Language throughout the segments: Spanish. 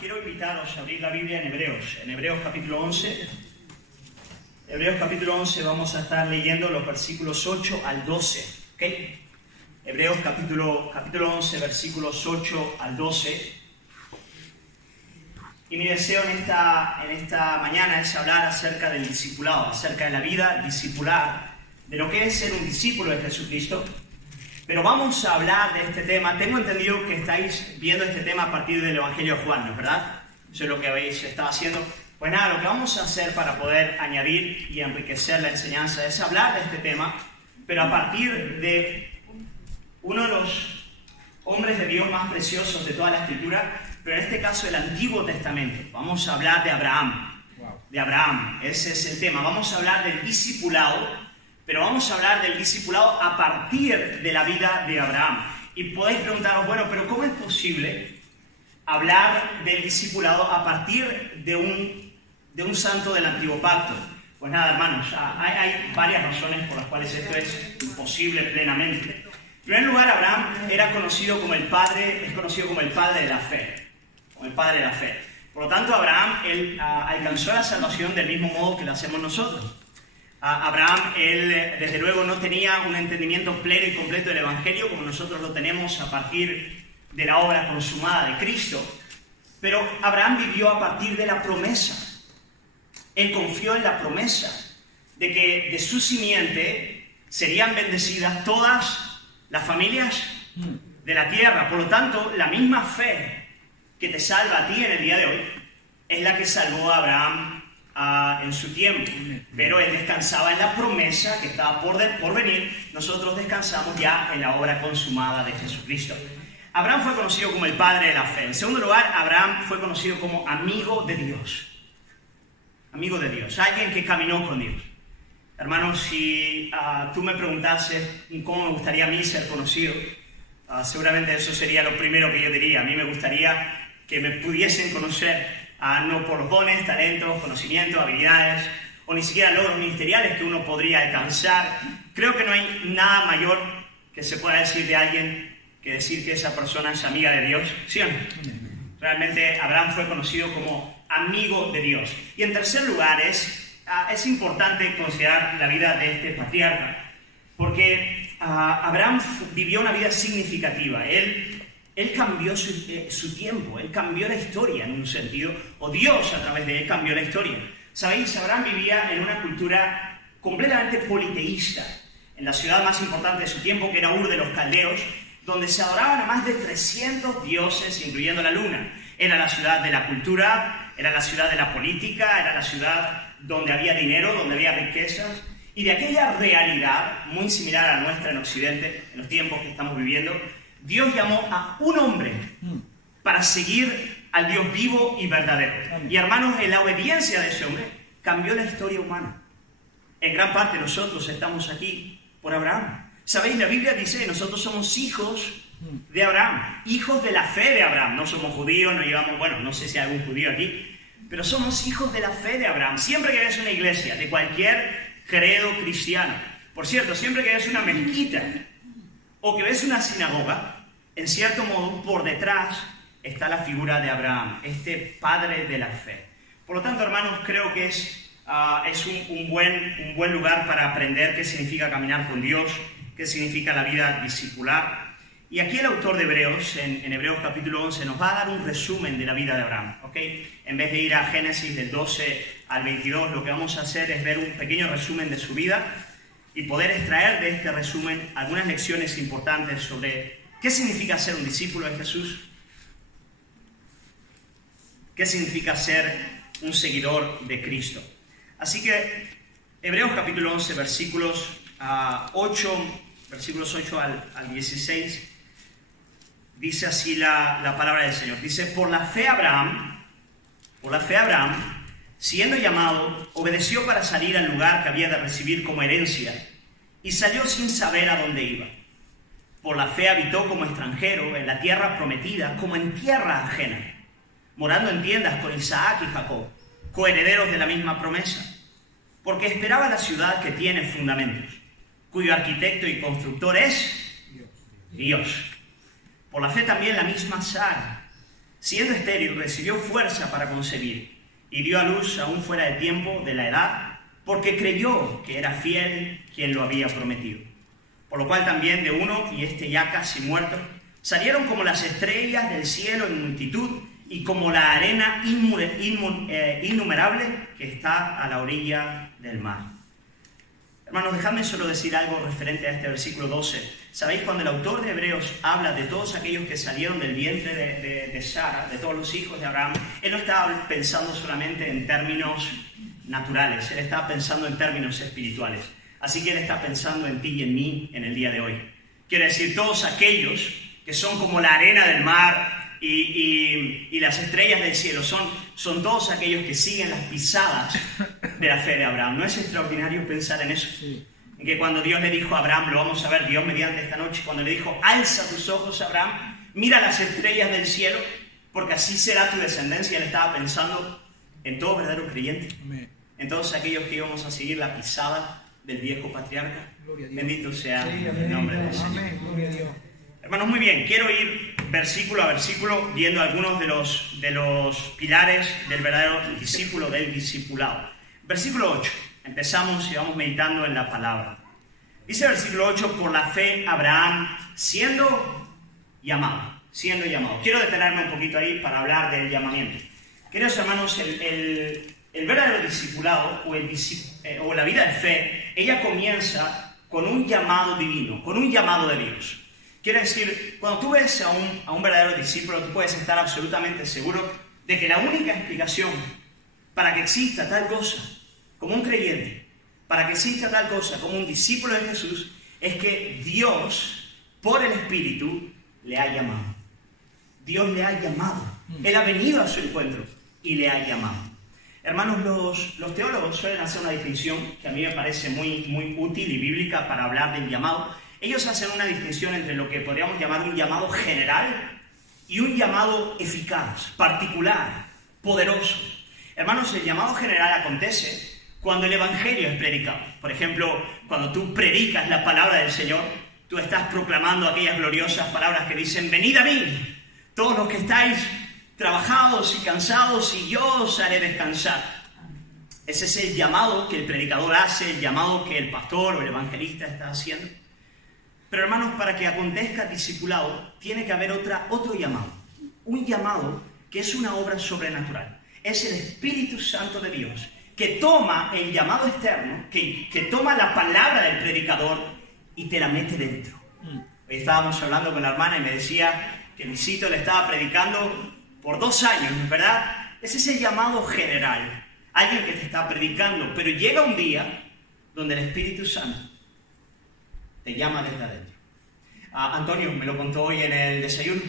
quiero invitaros a abrir la Biblia en Hebreos capítulo 11. Hebreos capítulo 11 vamos a estar leyendo los versículos 8 al 12. ¿Okay? Hebreos capítulo 11, versículos 8 al 12. Y mi deseo en esta mañana es hablar acerca del discipulado, acerca de la vida discipular, de lo que es ser un discípulo de Jesucristo. Pero vamos a hablar de este tema. Tengo entendido que estáis viendo este tema a partir del Evangelio de Juan, ¿no es verdad? Eso es lo que habéis estado haciendo. Pues nada, lo que vamos a hacer para poder añadir y enriquecer la enseñanza es hablar de este tema, pero a partir de uno de los hombres de Dios más preciosos de toda la Escritura, pero en este caso el Antiguo Testamento. Vamos a hablar de Abraham. De Abraham, ese es el tema. Vamos a hablar del discipulado, pero vamos a hablar del discipulado a partir de la vida de Abraham. Y podéis preguntaros, bueno, pero ¿cómo es posible hablar del discipulado a partir de un santo del Antiguo Pacto? Pues nada, hermanos, hay varias razones por las cuales esto es imposible plenamente. En primer lugar, Abraham es conocido como el padre de la fe. Como el padre de la fe. Por lo tanto, Abraham alcanzó la salvación del mismo modo que lo hacemos nosotros. Abraham, desde luego no tenía un entendimiento pleno y completo del Evangelio como nosotros lo tenemos a partir de la obra consumada de Cristo, pero Abraham vivió a partir de la promesa. Él confió en la promesa de que de su simiente serían bendecidas todas las familias de la tierra. Por lo tanto, la misma fe que te salva a ti en el día de hoy es la que salvó a Abraham en su tiempo, pero él descansaba en la promesa que estaba por venir. Nosotros descansamos ya en la obra consumada de Jesucristo. Abraham fue conocido como el padre de la fe. En segundo lugar, Abraham fue conocido como amigo de Dios. Amigo de Dios, alguien que caminó con Dios. Hermanos, si tú me preguntases cómo me gustaría a mí ser conocido, seguramente eso sería lo primero que yo diría. A mí me gustaría que me pudiesen conocer no por dones, talentos, conocimientos, habilidades, o ni siquiera logros ministeriales que uno podría alcanzar. Creo que no hay nada mayor que se pueda decir de alguien que decir que esa persona es amiga de Dios, ¿sí o no? Realmente Abraham fue conocido como amigo de Dios. Y en tercer lugar, es importante considerar la vida de este patriarca, porque Abraham vivió una vida significativa. Él cambió su tiempo, él cambió la historia en un sentido, o Dios a través de él cambió la historia. ¿Sabéis? Abraham vivía en una cultura completamente politeísta, en la ciudad más importante de su tiempo, que era Ur de los Caldeos, donde se adoraban a más de 300 dioses, incluyendo la luna. Era la ciudad de la cultura, era la ciudad de la política, era la ciudad donde había dinero, donde había riquezas, y de aquella realidad, muy similar a nuestra en Occidente, en los tiempos que estamos viviendo, Dios llamó a un hombre para seguir al Dios vivo y verdadero. Y hermanos, en la obediencia de ese hombre cambió la historia humana. En gran parte nosotros estamos aquí por Abraham. ¿Sabéis? La Biblia dice que nosotros somos hijos de Abraham, hijos de la fe de Abraham. No somos judíos, no llevamos, no sé si hay algún judío aquí, pero somos hijos de la fe de Abraham. Siempre que ves una iglesia, de cualquier credo cristiano, por cierto, siempre que ves una mezquita o que ves una sinagoga, en cierto modo, por detrás está la figura de Abraham, este padre de la fe. Por lo tanto, hermanos, creo que es un buen lugar para aprender qué significa caminar con Dios, qué significa la vida discipular. Y aquí el autor de Hebreos, en Hebreos capítulo 11, nos va a dar un resumen de la vida de Abraham. ¿Okay? En vez de ir a Génesis del 12 al 22, lo que vamos a hacer es ver un pequeño resumen de su vida y poder extraer de este resumen algunas lecciones importantes sobre qué significa ser un discípulo de Jesús, qué significa ser un seguidor de Cristo. Así que Hebreos capítulo 11, versículos 8 al 16, dice así la palabra del Señor. Dice, por la fe Abraham, siendo llamado, obedeció para salir al lugar que había de recibir como herencia, y salió sin saber a dónde iba. Por la fe habitó como extranjero en la tierra prometida, como en tierra ajena, morando en tiendas con Isaac y Jacob, coherederos de la misma promesa, porque esperaba la ciudad que tiene fundamentos, cuyo arquitecto y constructor es Dios. Por la fe también la misma Sara, Siendo estéril, recibió fuerza para concebir y dio a luz aún fuera de tiempo de la edad, porque creyó que era fiel quien lo había prometido. Por lo cual también de uno, y este ya casi muerto, salieron como las estrellas del cielo en multitud y como la arena innumerable que está a la orilla del mar. Hermanos, dejadme solo decir algo referente a este versículo 12. ¿Sabéis? Cuando el autor de Hebreos habla de todos aquellos que salieron del vientre de Sara, de todos los hijos de Abraham, él no estaba pensando solamente en términos naturales, él estaba pensando en términos espirituales. Así que él está pensando en ti y en mí en el día de hoy. Quiere decir, todos aquellos que son como la arena del mar y las estrellas del cielo, son todos aquellos que siguen las pisadas de la fe de Abraham. ¿No es extraordinario pensar en eso? Sí. En que cuando Dios le dijo a Abraham, lo vamos a ver Dios mediante esta noche, cuando le dijo, alza tus ojos, Abraham, mira las estrellas del cielo, porque así será tu descendencia. Él estaba pensando en todo verdadero creyente, amén, en todos aquellos que íbamos a seguir la pisada del viejo patriarca. Bendito sea el nombre del Señor. Amén. Gloria a Dios. Hermanos, muy bien, quiero ir versículo a versículo viendo algunos de los pilares del verdadero discípulo, del discipulado. Versículo 8, empezamos y vamos meditando en la palabra. Dice el versículo 8, por la fe Abraham siendo llamado. Quiero detenerme un poquito ahí para hablar del llamamiento. Queridos hermanos, el verdadero discipulado o la vida de fe, ella comienza con un llamado divino, con un llamado de Dios. Quiere decir, cuando tú ves a un verdadero discípulo, tú puedes estar absolutamente seguro de que la única explicación para que exista tal cosa como un creyente, para que exista tal cosa como un discípulo de Jesús, es que Dios, por el Espíritu, le ha llamado. Dios le ha llamado. Él ha venido a su encuentro y le ha llamado. Hermanos, los teólogos suelen hacer una distinción que a mí me parece muy, muy útil y bíblica para hablar del llamado. Ellos hacen una distinción entre lo que podríamos llamar un llamado general y un llamado eficaz, particular, poderoso. Hermanos, el llamado general acontece cuando el Evangelio es predicado. Por ejemplo, cuando tú predicas la palabra del Señor, tú estás proclamando aquellas gloriosas palabras que dicen, venid a mí, todos los que estáis trabajados y cansados, y yo os haré descansar. Ese es el llamado que el predicador hace, el llamado que el pastor o el evangelista está haciendo. Pero hermanos, para que acontezca el discipulado, tiene que haber otro llamado. Un llamado que es una obra sobrenatural. Es el Espíritu Santo de Dios, que toma el llamado externo, que toma la palabra del predicador y te la mete dentro. Hoy estábamos hablando con la hermana y me decía que Luisito le estaba predicando por 2 años, ¿verdad? Ese es el llamado general. Alguien que te está predicando, pero llega un día donde el Espíritu Santo te llama desde adentro. Antonio me lo contó hoy en el desayuno.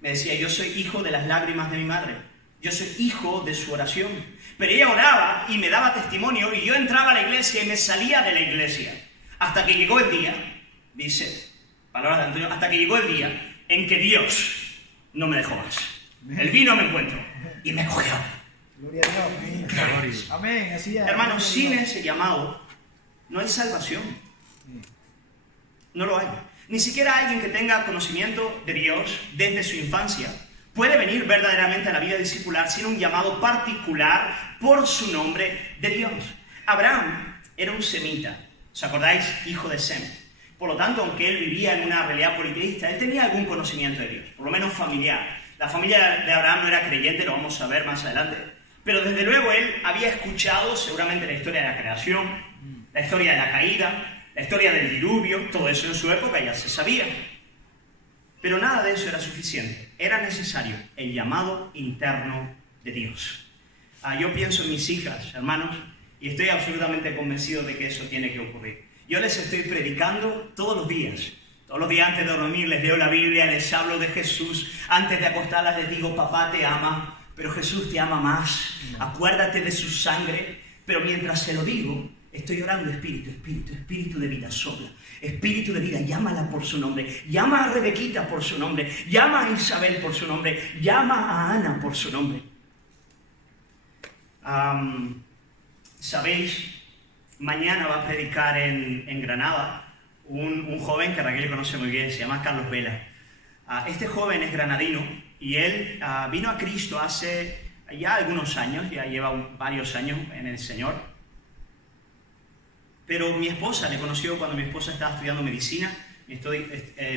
Me decía, yo soy hijo de las lágrimas de mi madre. Yo soy hijo de su oración. Pero ella oraba y me daba testimonio y yo entraba a la iglesia y me salía de la iglesia. Hasta que llegó el día, dice, palabras de Antonio, hasta que llegó el día en que Dios no me dejó más. Él vino a mi encuentro y me cogió. Gloria a Dios. Amén. Así es. Hermanos, sin ese llamado no hay salvación. No lo hay. Ni siquiera alguien que tenga conocimiento de Dios desde su infancia puede venir verdaderamente a la vida discipular sin un llamado particular por su nombre de Dios. Abraham era un semita, ¿os acordáis? Hijo de Sem. Por lo tanto, aunque él vivía en una realidad politeísta, él tenía algún conocimiento de Dios, por lo menos familiar. La familia de Abraham no era creyente, lo vamos a ver más adelante. Pero desde luego él había escuchado seguramente la historia de la creación, la historia de la caída, la historia del diluvio, todo eso en su época ya se sabía. Pero nada de eso era suficiente. Era necesario el llamado interno de Dios. Yo pienso en mis hijas, hermanos, y estoy absolutamente convencido de que eso tiene que ocurrir. Yo les estoy predicando todos los días. Todos los días antes de dormir les leo la Biblia, les hablo de Jesús. Antes de acostarlas les digo, papá te ama, pero Jesús te ama más. Acuérdate de su sangre. Pero mientras se lo digo, estoy orando, espíritu de vida, sopla. Espíritu de vida, llámala por su nombre. Llama a Rebequita por su nombre. Llama a Isabel por su nombre. Llama a Ana por su nombre. ¿Sabéis? Mañana va a predicar en Granada un joven que Raquel conoce muy bien, se llama Carlos Vela. Este joven es granadino y él vino a Cristo hace ya algunos años, ya lleva varios años en el Señor. Pero mi esposa le conoció cuando mi esposa estaba estudiando medicina. Mi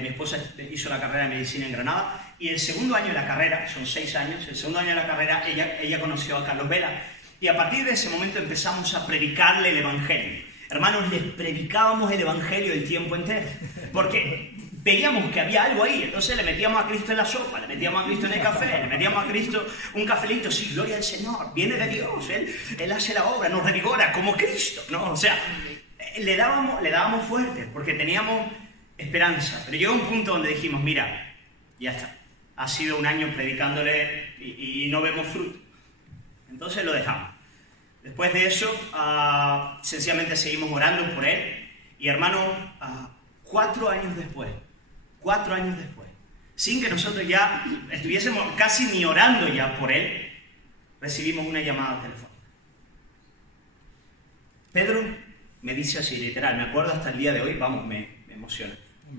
esposa hizo la carrera de medicina en Granada y el segundo año de la carrera, son 6 años, el segundo año de la carrera ella conoció a Carlos Vela y a partir de ese momento empezamos a predicarle el Evangelio. Hermanos, les predicábamos el Evangelio el tiempo entero, porque veíamos que había algo ahí, entonces le metíamos a Cristo en la sopa, le metíamos a Cristo en el café, le metíamos a Cristo un cafelito, sí, gloria al Señor, viene de Dios, Él hace la obra, nos revigora como Cristo, ¿no? O sea, le dábamos fuerte, porque teníamos esperanza, pero llegó un punto donde dijimos, mira, ya está, ha sido un año predicándole y no vemos fruto, entonces lo dejamos. Después de eso, sencillamente seguimos orando por él, y hermano, 4 años después, sin que nosotros ya estuviésemos casi ni orando ya por él, recibimos una llamada telefónica. Pedro me dice así, literal, me acuerdo hasta el día de hoy, vamos, me emociona.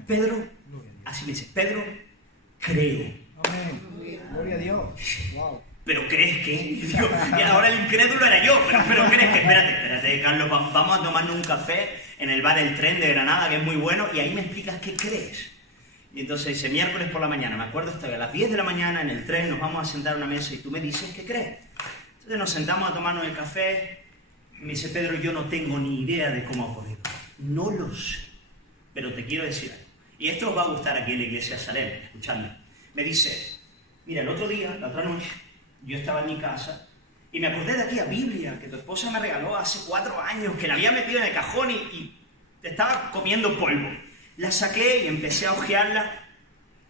Pedro, así me dice, Pedro, creo. Amén. Gloria a Dios. Wow. ¿Pero crees que? Digo, y ahora el incrédulo era yo, pero crees que, espérate, Carlos, vamos a tomarnos un café en el bar El Tren de Granada, que es muy bueno, y ahí me explicas qué crees. Y entonces dice, miércoles por la mañana, me acuerdo hasta que a las 10 de la mañana en el tren nos vamos a sentar a una mesa y tú me dices qué crees. Entonces nos sentamos a tomarnos el café y me dice, Pedro, yo no tengo ni idea de cómo ha ocurrido. No lo sé, pero te quiero decir algo. Y esto os va a gustar aquí en la iglesia Salem, escuchadme. Me dice, mira, el otro día, la otra noche, yo estaba en mi casa y me acordé de aquella Biblia que tu esposa me regaló hace 4 años, que la había metido en el cajón y estaba comiendo polvo. La saqué y empecé a hojearla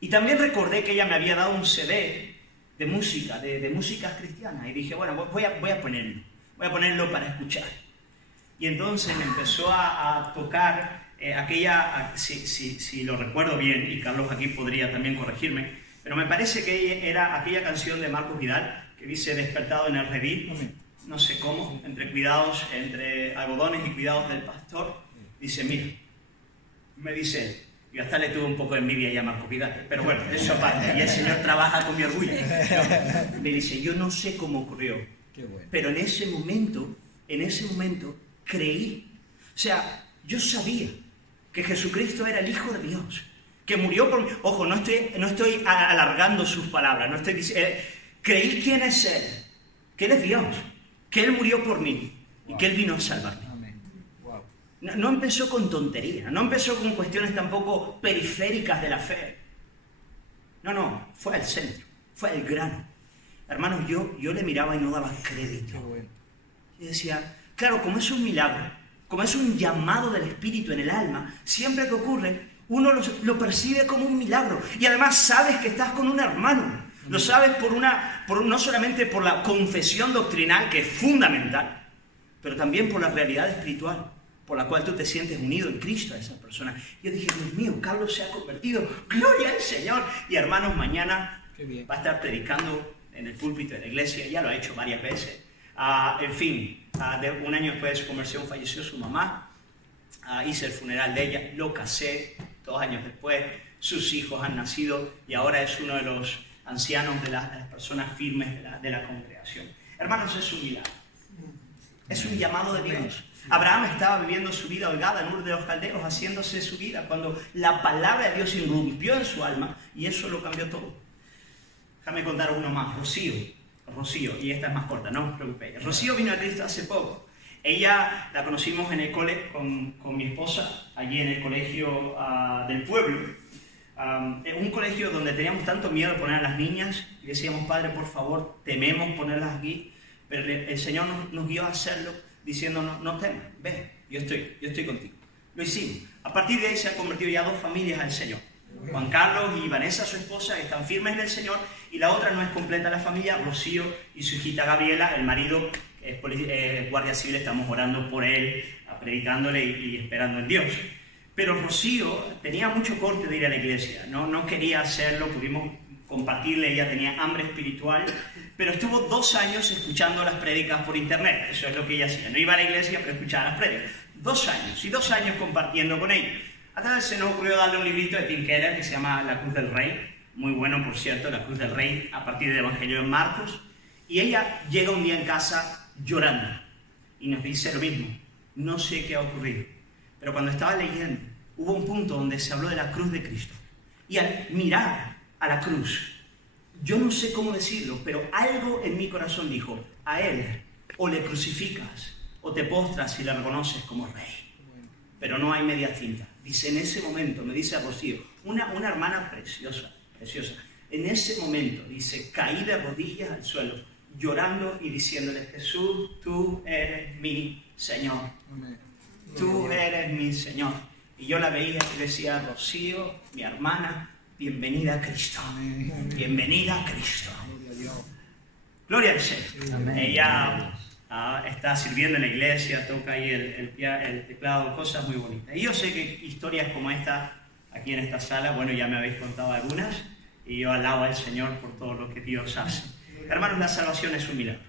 y también recordé que ella me había dado un CD de música, de músicas cristianas y dije, bueno, voy a ponerlo para escuchar. Y entonces me empezó a tocar aquella, si lo recuerdo bien, y Carlos aquí podría también corregirme, pero me parece que era aquella canción de Marcos Vidal que dice despertado en el redil, no sé cómo, entre algodones y cuidados del pastor, dice, mira, me dice él, yo hasta le tuve un poco de envidia ya a Marcos Vidal, pero bueno, eso aparte, y el Señor trabaja con mi orgullo. Me dice, yo no sé cómo ocurrió, pero en ese momento creí, o sea, yo sabía que Jesucristo era el Hijo de Dios, que murió por mí. Ojo, no estoy alargando sus palabras, no estoy diciendo, creí quién es Él, que Él es Dios, que Él murió por mí y que Él vino a salvarme. No empezó con tontería, no empezó con cuestiones tampoco periféricas de la fe. No, fue al centro, fue al grano. Hermanos, yo le miraba y no daba crédito. Y decía, claro, como es un milagro, como es un llamado del Espíritu en el alma, siempre que ocurre, uno lo percibe como un milagro. Y además sabes que estás con un hermano. Lo sabes no solamente por la confesión doctrinal, que es fundamental, pero también por la realidad espiritual, por la cual tú te sientes unido en Cristo a esa persona. Yo dije, Dios mío, Carlos se ha convertido, gloria al Señor. Y hermanos, mañana va a estar predicando en el púlpito de la iglesia, ya lo ha hecho varias veces. En fin, un año después de su conversión falleció su mamá, hice el funeral de ella, lo casé, 2 años después, sus hijos han nacido y ahora es uno de los ancianos de las personas firmes de la congregación. Hermanos, es un milagro, es un llamado de Dios. Abraham estaba viviendo su vida holgada en Ur de los Caldeos, haciéndose su vida, cuando la palabra de Dios irrumpió en su alma y eso lo cambió todo. Déjame contar uno más, Rocío, y esta es más corta, no os preocupéis. Rocío vino a Cristo hace poco. Ella la conocimos en el cole con mi esposa, allí en el colegio del pueblo. Un colegio donde teníamos tanto miedo de poner a las niñas y decíamos, Padre, por favor, tememos ponerlas aquí, pero el Señor nos guió a hacerlo diciendo, no temas, ven, yo estoy contigo. Lo hicimos. A partir de ahí se han convertido ya 2 familias al Señor. Juan Carlos y Vanessa, su esposa, están firmes en el Señor, y la otra no es completa la familia, Rocío y su hijita Gabriela, el marido es guardia civil, estamos orando por él, predicándole y esperando en Dios. Pero Rocío tenía mucho corte de ir a la iglesia, no quería hacerlo, pudimos compartirle, ella tenía hambre espiritual, pero estuvo 2 años escuchando las prédicas por internet, eso es lo que ella hacía, no iba a la iglesia, pero escuchaba las prédicas. 2 años, y 2 años compartiendo con ella. Hasta se nos ocurrió darle un librito de Tim Keller que se llama La Cruz del Rey, muy bueno, por cierto, La Cruz del Rey, a partir del Evangelio de Marcos. Y ella llega un día en casa llorando y nos dice lo mismo. No sé qué ha ocurrido, pero cuando estaba leyendo, hubo un punto donde se habló de la cruz de Cristo. Y al mirar a la cruz, yo no sé cómo decirlo, pero algo en mi corazón dijo, a Él o le crucificas o te postras y le reconoces como Rey. Pero no hay media tinta. Dice, en ese momento, me dice Rocío, una hermana preciosa, en ese momento, dice, caí de rodillas al suelo, llorando y diciéndole, Jesús, tú eres mi Señor. Tú eres mi Señor. Y yo la veía y decía, Rocío, mi hermana, bienvenida a Cristo. Bienvenida a Cristo. Gloria al Señor. Ella está sirviendo en la iglesia, toca ahí el teclado, cosas muy bonitas. Y yo sé que historias como esta, aquí en esta sala, bueno, ya me habéis contado algunas, y yo alabo al Señor por todo lo que Dios hace. Hermanos, la salvación es un milagro.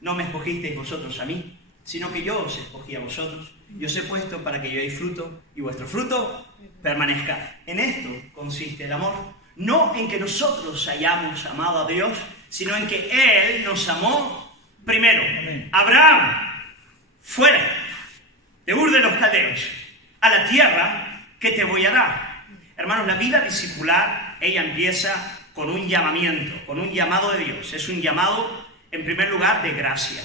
No me escogisteis vosotros a mí, sino que yo os escogí a vosotros. Yo os he puesto para que llevéis fruto, y vuestro fruto permanezca. En esto consiste el amor. No en que nosotros hayamos amado a Dios, sino en que Él nos amó primero. Amén. Abraham, fuera de Ur de los Caldeos, a la tierra que te voy a dar. Hermanos, la vida discipular, ella empieza con un llamamiento, con un llamado de Dios. Es un llamado, en primer lugar, de gracia.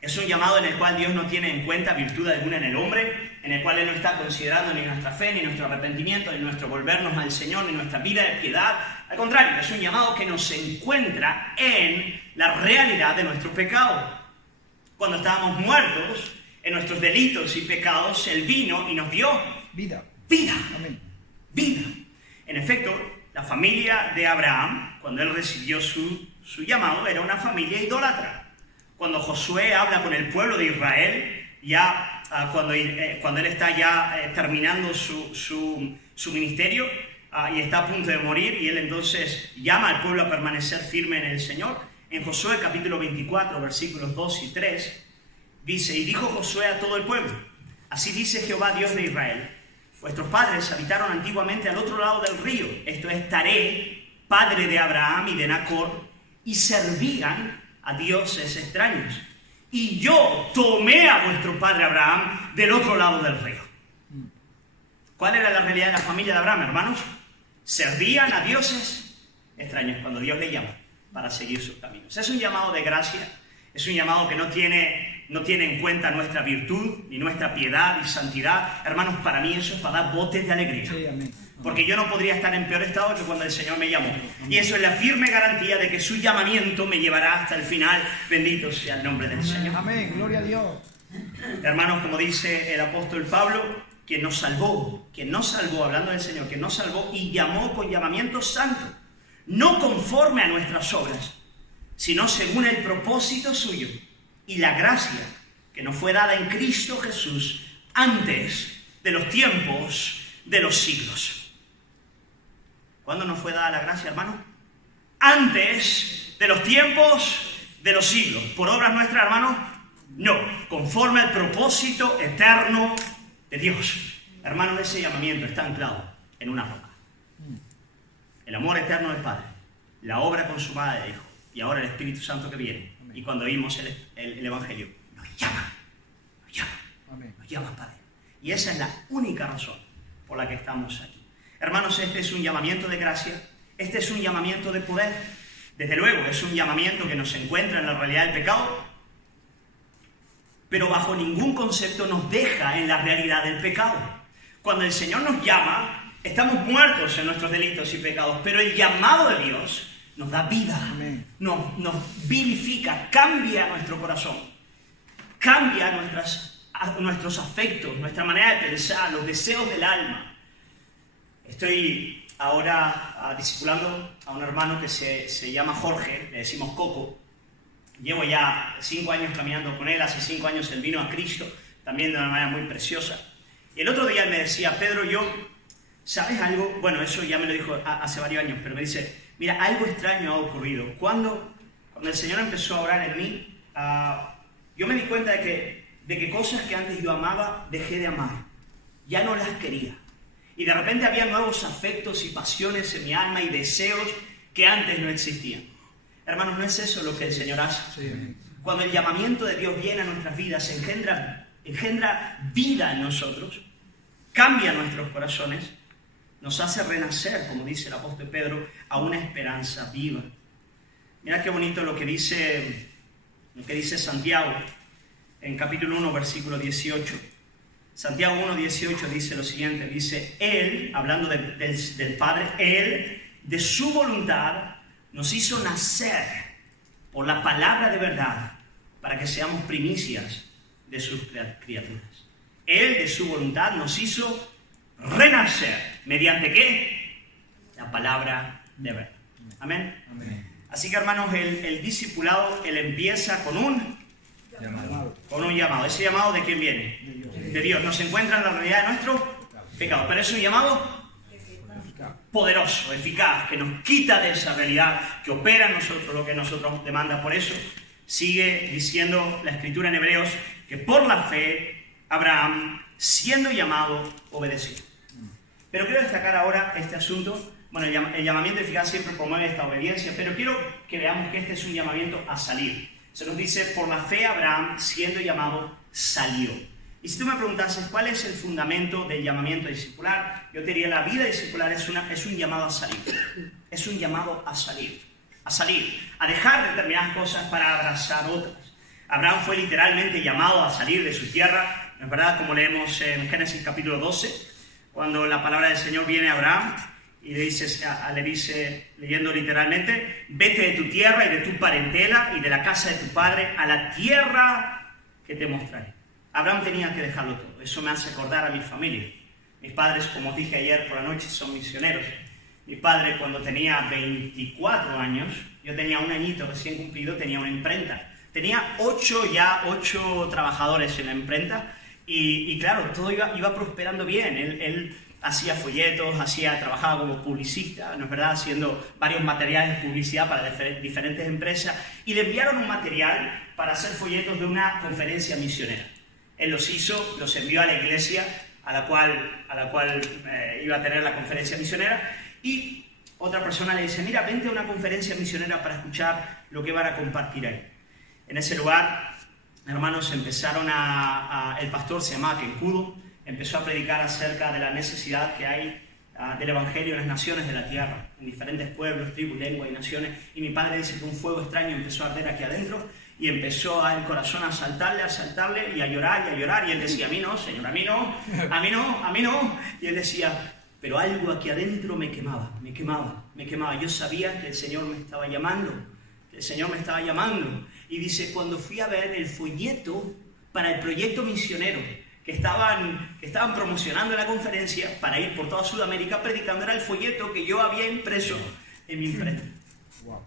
Es un llamado en el cual Dios no tiene en cuenta virtud alguna en el hombre, en el cual Él no está considerando ni nuestra fe, ni nuestro arrepentimiento, ni nuestro volvernos al Señor, ni nuestra vida de piedad. Al contrario, es un llamado que nos encuentra en la realidad de nuestro pecado. Cuando estábamos muertos en nuestros delitos y pecados, Él vino y nos dio vida. Vida. Amén. Vida. En efecto, la familia de Abraham, cuando él recibió su llamado, era una familia idólatra. Cuando Josué habla con el pueblo de Israel, ya cuando él está ya terminando su ministerio y está a punto de morir, y él entonces llama al pueblo a permanecer firme en el Señor, en Josué capítulo 24, versículos 2 y 3, dice, y dijo Josué a todo el pueblo, así dice Jehová Dios de Israel, vuestros padres habitaron antiguamente al otro lado del río, esto es Taré, padre de Abraham y de Nacor, y servían a dioses extraños. Y yo tomé a vuestro padre Abraham del otro lado del río. ¿Cuál era la realidad de la familia de Abraham, hermanos? Servían a dioses extraños cuando Dios le llama para seguir sus caminos. Es un llamado de gracia, es un llamado que no tiene en cuenta nuestra virtud, ni nuestra piedad y santidad. Hermanos, para mí eso es para dar botes de alegría. Sí, amén. Porque yo no podría estar en peor estado que cuando el Señor me llamó. Y eso es la firme garantía de que su llamamiento me llevará hasta el final. Bendito sea el nombre del Señor. Amén, gloria a Dios. Hermanos, como dice el apóstol Pablo, quien nos salvó, hablando del Señor, quien nos salvó y llamó con llamamiento santo, no conforme a nuestras obras, sino según el propósito suyo y la gracia que nos fue dada en Cristo Jesús antes de los tiempos de los siglos. ¿Cuándo nos fue dada la gracia, hermano? Antes de los tiempos de los siglos. ¿Por obras nuestras, hermano? No. Conforme al propósito eterno de Dios. Hermanos, ese llamamiento está anclado en una roca. El amor eterno del Padre, la obra consumada del Hijo y ahora el Espíritu Santo que viene. Amén. Y cuando oímos el Evangelio, nos llama, nos llama Padre. Y esa es la única razón por la que estamos aquí. Hermanos, este es un llamamiento de gracia, este es un llamamiento de poder. Desde luego, es un llamamiento que nos encuentra en la realidad del pecado, pero bajo ningún concepto nos deja en la realidad del pecado. Cuando el Señor nos llama, estamos muertos en nuestros delitos y pecados, pero el llamado de Dios nos da vida, nos vivifica, cambia nuestro corazón, cambia nuestros afectos, nuestra manera de pensar, los deseos del alma. Estoy ahora discipulando a un hermano que se llama Jorge, le decimos Coco. Llevo ya 5 años caminando con él, hace 5 años él vino a Cristo, también de una manera muy preciosa. Y el otro día él me decía, Pedro, ¿sabes algo? Bueno, eso ya me lo dijo hace varios años, pero me dice, mira, algo extraño ha ocurrido. Cuando el Señor empezó a obrar en mí, yo me di cuenta de que cosas que antes yo amaba, dejé de amar. Ya no las quería. Y Y de repente había nuevos afectos y pasiones en mi alma y deseos que antes no existían. Hermanos, ¿no es eso lo que el Señor hace? Sí. Cuando el llamamiento de Dios viene a nuestras vidas, engendra vida en nosotros, cambia nuestros corazones, nos hace renacer, como dice el apóstol Pedro, a una esperanza viva. Mira qué bonito lo que dice Santiago en capítulo 1, versículo 18. Santiago 1, 18 dice lo siguiente, dice, Él, hablando del Padre, Él, de su voluntad, nos hizo nacer por la palabra de verdad, para que seamos primicias de sus criaturas. Él, de su voluntad, nos hizo renacer. ¿Mediante qué? La palabra de verdad. Amén. Amén. Así que, hermanos, el discipulado, él empieza con un llamado. ¿Ese llamado de quién viene? De Dios. Nos encuentra en la realidad de nuestro pecado. Pero es un llamado poderoso, eficaz, que nos quita de esa realidad, que opera en nosotros lo que nosotros demanda. Por eso sigue diciendo la Escritura en Hebreos que por la fe Abraham, siendo llamado, obedeció. Pero quiero destacar ahora este asunto. Bueno, el llamamiento eficaz siempre promueve esta obediencia, pero quiero que veamos que este es un llamamiento a salir. Se nos dice, por la fe Abraham, siendo llamado, salió. Y si tú me preguntases cuál es el fundamento del llamamiento discipular, yo te diría, la vida discipular es un llamado a salir. Es un llamado a salir, a dejar determinadas cosas para abrazar otras. Abraham fue literalmente llamado a salir de su tierra, ¿no es verdad? Como leemos en Génesis capítulo 12, cuando la palabra del Señor viene a Abraham y le dice, leyendo literalmente, vete de tu tierra y de tu parentela y de la casa de tu padre a la tierra que te mostraré. Abraham tenía que dejarlo todo. Eso me hace acordar a mi familia. Mis padres, como os dije ayer por la noche, son misioneros. Mi padre, cuando tenía 24 años, yo tenía un añito recién cumplido, tenía una imprenta. Tenía 8 trabajadores en la imprenta y claro, todo iba prosperando bien. Él hacía folletos, trabajaba como publicista, ¿no es verdad?, haciendo varios materiales de publicidad para diferentes empresas, y le enviaron un material para hacer folletos de una conferencia misionera. Él los hizo, los envió a la iglesia a la cual iba a tener la conferencia misionera, y otra persona le dice, mira, vente a una conferencia misionera para escuchar lo que van a compartir ahí. En ese lugar, hermanos, el pastor se llamaba Kenkudo, empezó a predicar acerca de la necesidad que hay del Evangelio en las naciones de la tierra, en diferentes pueblos, tribus, lenguas y naciones. Y mi padre dice que un fuego extraño empezó a arder aquí adentro y empezó el corazón a saltarle y a llorar. Y él decía, a mí no, Señor, a mí no. Y él decía, pero algo aquí adentro me quemaba. Yo sabía que el Señor me estaba llamando, Y dice, cuando fui a ver el folleto para el proyecto misionero, que estaban promocionando en la conferencia para ir por toda Sudamérica predicando, era el folleto que yo había impreso en mi imprenta. Wow.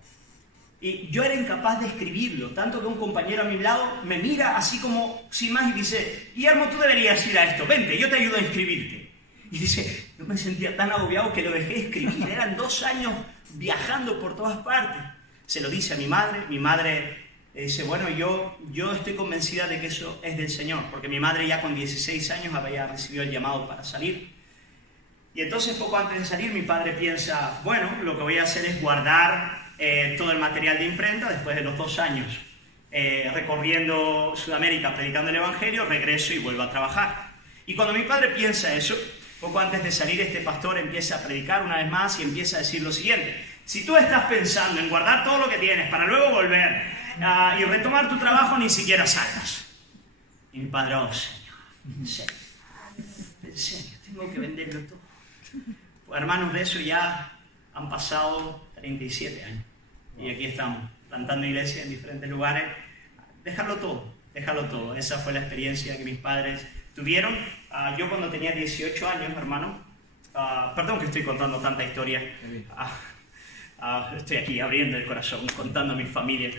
Y yo era incapaz de escribirlo, tanto que un compañero a mi lado me mira así como sin más y dice, Guillermo, tú deberías ir a esto, vente, yo te ayudo a inscribirte. Y dice, yo me sentía tan agobiado que lo dejé escribir. Eran 2 años viajando por todas partes. Se lo dice a mi madre dice, bueno, yo estoy convencida de que eso es del Señor, porque mi madre ya con 16 años había recibido el llamado para salir. Y entonces poco antes de salir mi padre piensa, bueno, lo que voy a hacer es guardar todo el material de imprenta. Después de los 2 años recorriendo Sudamérica predicando el Evangelio, regreso y vuelvo a trabajar. Y cuando mi padre piensa eso, poco antes de salir este pastor empieza a predicar una vez más y empieza a decir lo siguiente, si tú estás pensando en guardar todo lo que tienes para luego volver y retomar tu trabajo, ni siquiera salgas. Y mi padre, oh Señor, en serio, tengo que venderlo todo. Pues, hermanos, de eso ya han pasado 37 años. Y aquí estamos, plantando iglesias en diferentes lugares. Déjalo todo. Esa fue la experiencia que mis padres tuvieron. Yo cuando tenía 18 años, hermano, perdón que estoy contando tanta historia. Estoy aquí abriendo el corazón, contando a mi familia.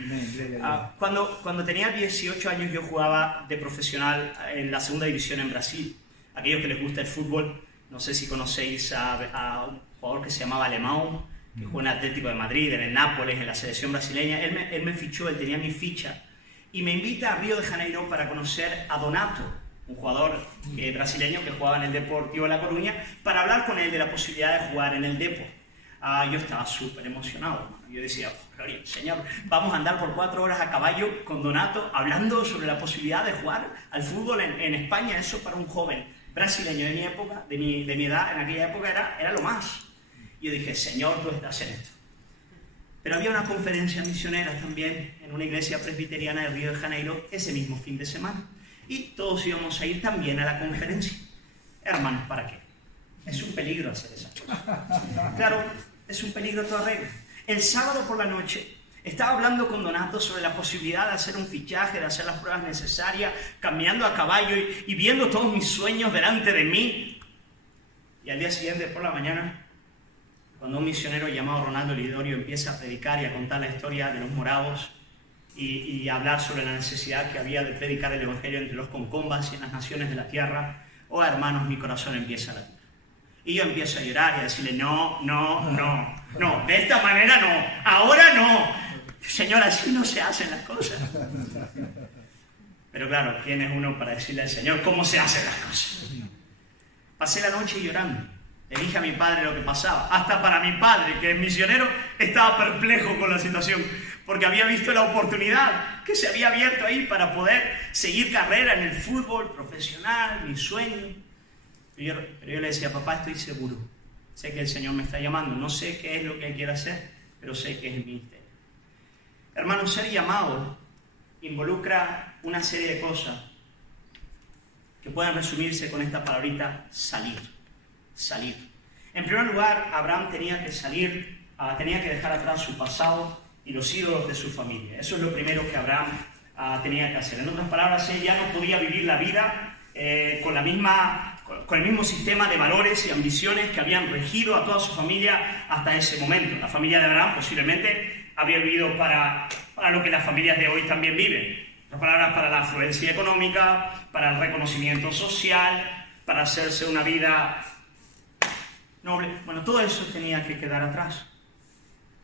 Cuando tenía 18 años yo jugaba de profesional en la segunda división en Brasil. Aquellos que les gusta el fútbol, no sé si conocéis a un jugador que se llamaba Alemão, que jugó en Atlético de Madrid, en el Nápoles, en la selección brasileña. Él me fichó, él tenía mi ficha y me invita a Río de Janeiro para conocer a Donato, un jugador brasileño que jugaba en el Deportivo La Coruña, para hablar con él de la posibilidad de jugar en el Depor. Yo estaba súper emocionado. Yo decía, gloria al Señor, vamos a andar por 4 horas a caballo con Donato hablando sobre la posibilidad de jugar al fútbol en España. Eso para un joven brasileño de mi época, de mi edad, en aquella época era lo más. Y yo dije, Señor, tú estás en esto. Pero había una conferencia misionera también en una iglesia presbiteriana de Río de Janeiro ese mismo fin de semana. Y todos íbamos a ir también a la conferencia. Hermanos, ¿para qué? Es un peligro hacer esas cosas. Claro, es un peligro toda regla. El sábado por la noche estaba hablando con Donato sobre la posibilidad de hacer un fichaje, de hacer las pruebas necesarias, caminando a caballo y viendo todos mis sueños delante de mí. Y al día siguiente, por la mañana, cuando un misionero llamado Ronaldo Lidorio empieza a predicar y a contar la historia de los moravos y a hablar sobre la necesidad que había de predicar el evangelio entre los concombas y en las naciones de la tierra, oh hermanos, mi corazón empieza a latir. Y yo empiezo a llorar y a decirle, no, de esta manera no, ahora no. Señor, así no se hacen las cosas. Pero claro, ¿quién es uno para decirle al Señor cómo se hacen las cosas? Pasé la noche llorando. Le dije a mi padre lo que pasaba. Hasta para mi padre, que es misionero, estaba perplejo con la situación, porque había visto la oportunidad que se había abierto ahí para poder seguir carrera en el fútbol profesional, mi sueño. Pero yo le decía, papá, estoy seguro. Sé que el Señor me está llamando. No sé qué es lo que Él quiere hacer, pero sé que es el ministerio. Hermanos, ser llamado involucra una serie de cosas que pueden resumirse con esta palabrita, salir. Salir. En primer lugar, Abraham tenía que salir, tenía que dejar atrás su pasado y los ídolos de su familia. Eso es lo primero que Abraham tenía que hacer. En otras palabras, él ya no podía vivir la vida con el mismo sistema de valores y ambiciones que habían regido a toda su familia hasta ese momento. La familia de Abraham posiblemente había vivido para lo que las familias de hoy también viven. En otras palabras, para la afluencia económica, para el reconocimiento social, para hacerse una vida noble. Bueno, todo eso tenía que quedar atrás.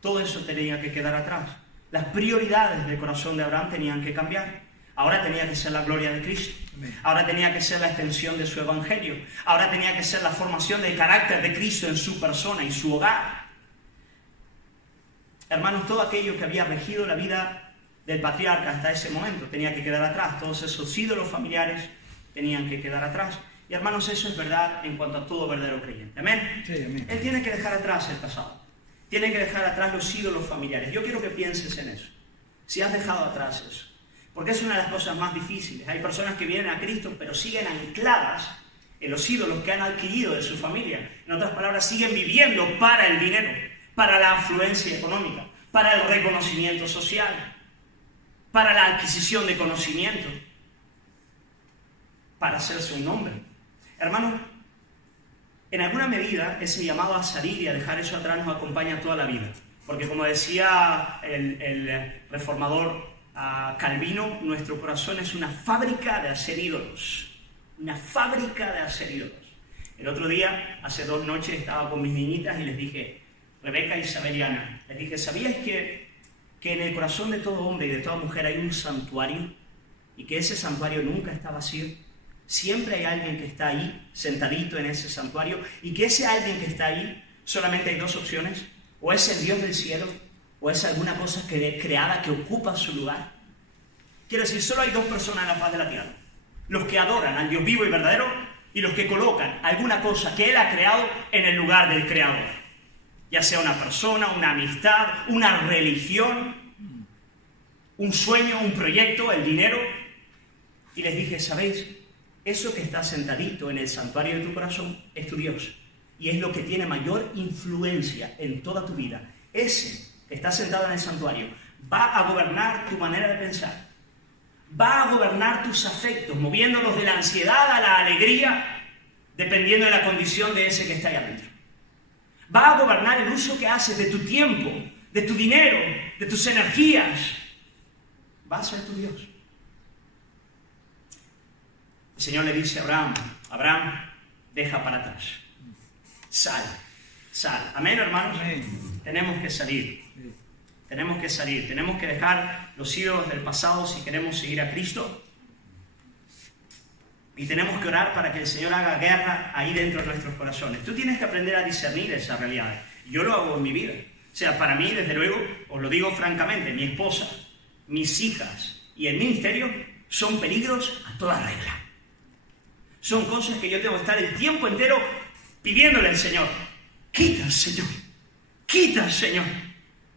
Todo eso tenía que quedar atrás. Las prioridades del corazón de Abraham tenían que cambiar. Ahora tenía que ser la gloria de Cristo. Ahora tenía que ser la extensión de su evangelio. Ahora tenía que ser la formación del carácter de Cristo en su persona y su hogar. Hermanos, todo aquello que había regido la vida del patriarca hasta ese momento tenía que quedar atrás. Todos esos ídolos familiares tenían que quedar atrás. Y hermanos, eso es verdad en cuanto a todo verdadero creyente. ¿Amén? Sí, amén. Él tiene que dejar atrás el pasado. Tiene que dejar atrás los ídolos familiares. Yo quiero que pienses en eso. Si has dejado atrás eso. Porque es una de las cosas más difíciles. Hay personas que vienen a Cristo pero siguen ancladas en los ídolos que han adquirido de su familia. En otras palabras, siguen viviendo para el dinero, para la afluencia económica, para el reconocimiento social, para la adquisición de conocimiento, para hacerse un nombre. Hermanos, en alguna medida ese llamado a salir y a dejar eso atrás nos acompaña toda la vida. Porque como decía el reformador Calvino, nuestro corazón es una fábrica de hacer ídolos. Una fábrica de hacer ídolos. El otro día, hace 2 noches, estaba con mis niñitas y les dije, Rebeca, Isabel y Ana, les dije, ¿sabíais que en el corazón de todo hombre y de toda mujer hay un santuario? Y que ese santuario nunca está vacío. Siempre hay alguien que está ahí, sentadito en ese santuario, y que ese alguien que está ahí, solamente hay 2 opciones. O es el Dios del cielo, o es alguna cosa creada que ocupa su lugar. Quiero decir, solo hay 2 personas en la faz de la tierra. Los que adoran al Dios vivo y verdadero, y los que colocan alguna cosa que Él ha creado en el lugar del Creador. Ya sea una persona, una amistad, una religión, un sueño, un proyecto, el dinero. Y les dije, ¿sabéis? Eso que está sentadito en el santuario de tu corazón es tu Dios. Y es lo que tiene mayor influencia en toda tu vida. Ese que está sentado en el santuario va a gobernar tu manera de pensar. Va a gobernar tus afectos, moviéndolos de la ansiedad a la alegría, dependiendo de la condición de ese que está ahí adentro. Va a gobernar el uso que haces de tu tiempo, de tu dinero, de tus energías. Va a ser tu Dios. El Señor le dice a Abraham, Abraham, deja para atrás. Sal. Amén, hermanos. Amén. Tenemos que salir. Tenemos que salir. Tenemos que dejar los ídolos del pasado si queremos seguir a Cristo. Y tenemos que orar para que el Señor haga guerra ahí dentro de nuestros corazones. Tú tienes que aprender a discernir esa realidad. Yo lo hago en mi vida. O sea, para mí, desde luego, os lo digo francamente, mi esposa, mis hijas y el ministerio son peligros a toda regla. Son cosas que yo tengo que estar el tiempo entero pidiéndole al Señor. Quita, Señor. Quita, Señor.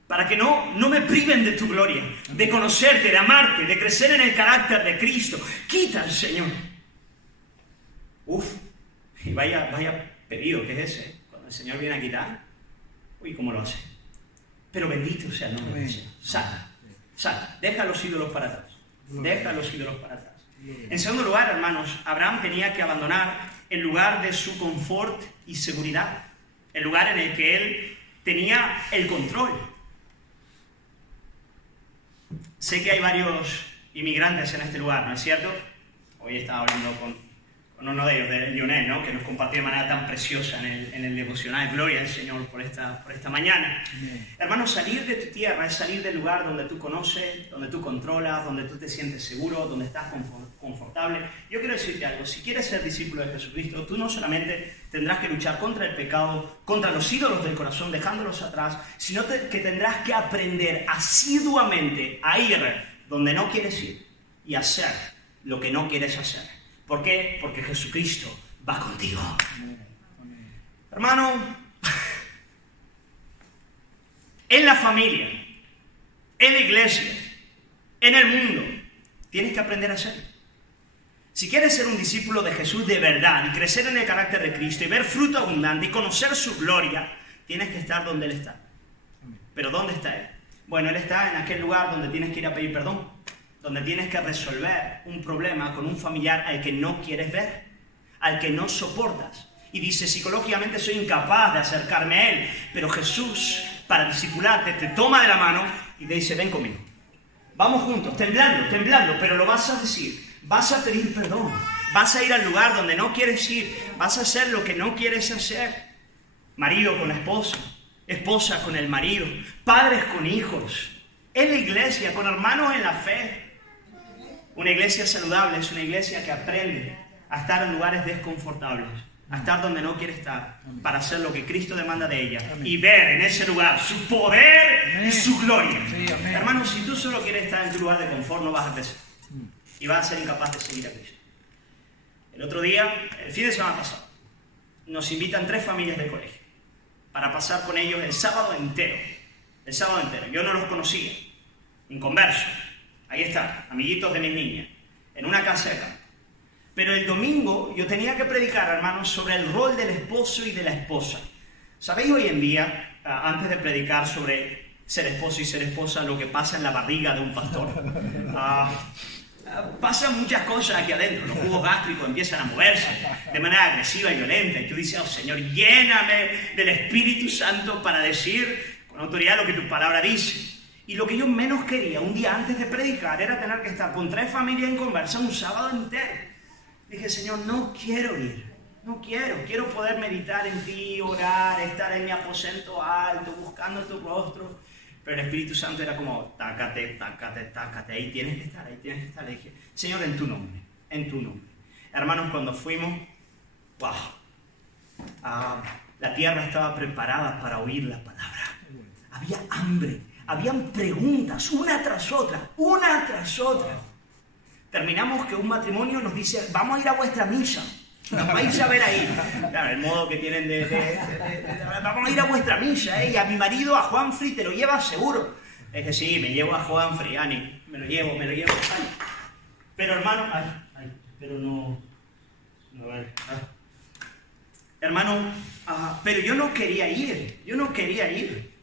Para que no me priven de tu gloria, de conocerte, de amarte, de crecer en el carácter de Cristo. Quita, Señor. Uf, y vaya pedido que es ese. Cuando el Señor viene a quitar, uy, ¿cómo lo hace? Pero bendito sea el nombre del Señor. Sal, deja los ídolos para atrás. Deja los ídolos para atrás. En segundo lugar, hermanos, Abraham tenía que abandonar el lugar de su confort y seguridad. El lugar en el que él tenía el control. Sé que hay varios inmigrantes en este lugar, ¿no es cierto? Hoy estaba hablando con uno de ellos, de Lionel, ¿no? Que nos compartió de manera tan preciosa en el devocional. Gloria al Señor por esta mañana. Hermano, salir de tu tierra es salir del lugar donde tú conoces, donde tú controlas, donde tú te sientes seguro, donde estás confortable. Yo quiero decirte algo, si quieres ser discípulo de Jesucristo, tú no solamente tendrás que luchar contra el pecado, contra los ídolos del corazón, dejándolos atrás, sino que tendrás que aprender asiduamente a ir donde no quieres ir y hacer lo que no quieres hacer. ¿Por qué? Porque Jesucristo va contigo. Hermano, en la familia, en la iglesia, en el mundo, tienes que aprender a hacerlo. Si quieres ser un discípulo de Jesús de verdad y crecer en el carácter de Cristo y ver fruto abundante y conocer su gloria, tienes que estar donde Él está. ¿Pero dónde está Él? Bueno, Él está en aquel lugar donde tienes que ir a pedir perdón, donde tienes que resolver un problema con un familiar al que no quieres ver, al que no soportas. Y dice, psicológicamente soy incapaz de acercarme a Él, pero Jesús, para discipularte, te toma de la mano y te dice, ven conmigo. Vamos juntos, temblando, pero lo vas a decir. Vas a pedir perdón, vas a ir al lugar donde no quieres ir, vas a hacer lo que no quieres hacer. Marido con la esposa, esposa con el marido, padres con hijos, en la iglesia, con hermanos en la fe. Una iglesia saludable es una iglesia que aprende a estar en lugares desconfortables, a estar donde no quiere estar, para hacer lo que Cristo demanda de ella y ver en ese lugar su poder y su gloria. Sí, hermano, si tú solo quieres estar en tu lugar de confort, no vas a crecer y vas a ser incapaz de seguir a Cristo. El otro día, el fin de semana pasado, nos invitan 3 familias del colegio para pasar con ellos el sábado entero. El sábado entero. Yo no los conocía, inconversos. Ahí están, amiguitos de mis niñas, en una casa de campo. Pero el domingo yo tenía que predicar, hermanos, sobre el rol del esposo y de la esposa. ¿Sabéis hoy en día, antes de predicar sobre ser esposo y ser esposa, lo que pasa en la barriga de un pastor? Pasan muchas cosas aquí adentro. Los jugos gástricos empiezan a moverse de manera agresiva y violenta. Y tú dices, oh Señor, lléname del Espíritu Santo para decir con autoridad lo que tu palabra dice. Y lo que yo menos quería un día antes de predicar era tener que estar con 3 familias en conversa un sábado entero. Dije, Señor, no quiero ir, no quiero poder meditar en ti, orar, estar en mi aposento alto, buscando tu rostro. Pero el Espíritu Santo era como, tácate, ahí tienes que estar. Le dije, Señor, en tu nombre. Hermanos, cuando fuimos, wow, la tierra estaba preparada para oír la palabra. Había hambre. Habían preguntas, una tras otra. Terminamos que un matrimonio nos dice, vamos a ir a vuestra misa. Nos vais a ver ahí. Claro, el modo que tienen vamos a ir a vuestra misa, ¿eh? Y a mi marido, a Juanfri, te lo llevas seguro. Es que sí, me llevo a Juanfri, Ani. Me lo llevo. Ay. Pero hermano, pero no. Hermano, pero yo no quería ir.